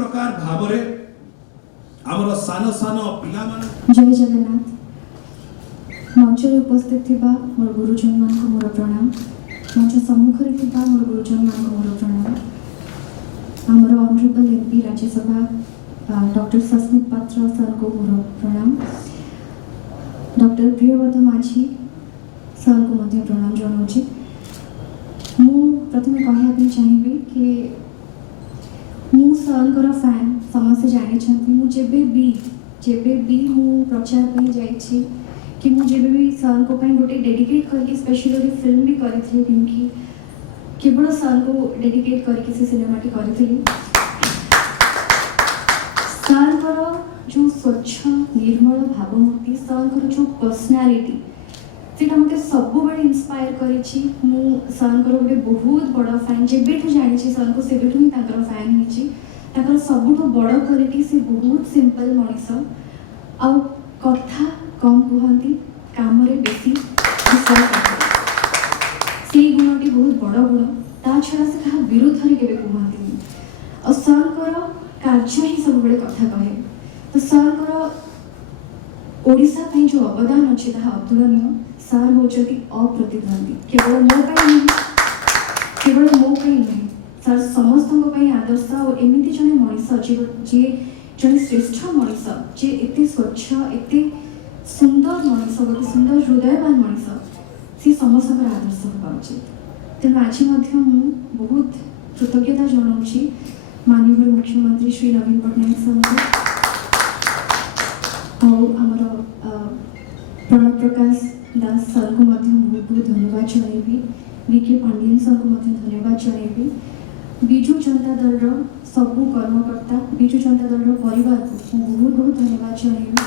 प्रकार भाव रे हमर सान सान पिला मान जय जगन्नाथ। मंच उपस्थित थिबा मोर गुरुजन मान को मोर प्रणाम। मंच सम्मुख रे थिबा मोर गुरुजन मान को मोर प्रणाम। हमर honourable MP Rajya Sabha doctor Sasmit पात्र सर को मोर प्रणाम। डॉक्टर प्रियव्रत माझी सर को मध्य प्रणाम जनाऊँ। मु प्रथमे कहया पे चाहिए कि मु सर फैन समस्त जानी मु जेबे भी मु प्रचार पे जाइछि कि मु जेबे भी सर को पई गोटे डेडिकेट करके स्पेशल गोटे फिल्म भी करिथि कि केवल सर को डेडिकेट करके से सिनेमाटी करिथि। सर जो स्वच्छ निर्मल भावमूर्ति सर जो पर्सनालिटी सेटा मते सब बड़े इंस्पायर करिछि। मु सर गोटे बहुत बड़ा फैन जेबेठू जानी सर को सेबेठू ही ताकर फैन होछि। ताकर सबुठू बड़ क्वालिटी से बहुत सिंपल मनीष आ कथा कम कहती काम रे बेसी से गुणटी बहुत बड़ गुण ता छड़ा से कहा विरुद्ध रे केबे कहती और सर कार्य ही सब बड़े कथा कहे। तो सर ओडिशा पई जो अवदान अछि ता अतुलनीय। सर होचती अप्रतिद्वंदी केवल मो पई नहीं सर समस्त आदर्श और एमती जड़े मनीष जी जड़े श्रेष्ठ मनीष जे एते स्वच्छ एते सुंदर मनीष गोटे सुंदर हृदयवान मनीष सी समस्त आदर्श होगा उचित। तेणु आज बहुत कृतज्ञता जनाऊँ माननीय मुख्यमंत्री श्री नवीन पट्टनायक सर और आमर प्रणव प्रकाश दास सर को बहुत बहुत धन्यवाद जनइबी। विके पांडियन सर को धन्यवाद जनइबी। विजु जनता दल सबू कर्मकर्ता विजु जनता दल परिवार को बहुत बहुत धन्यवाद जनइबी।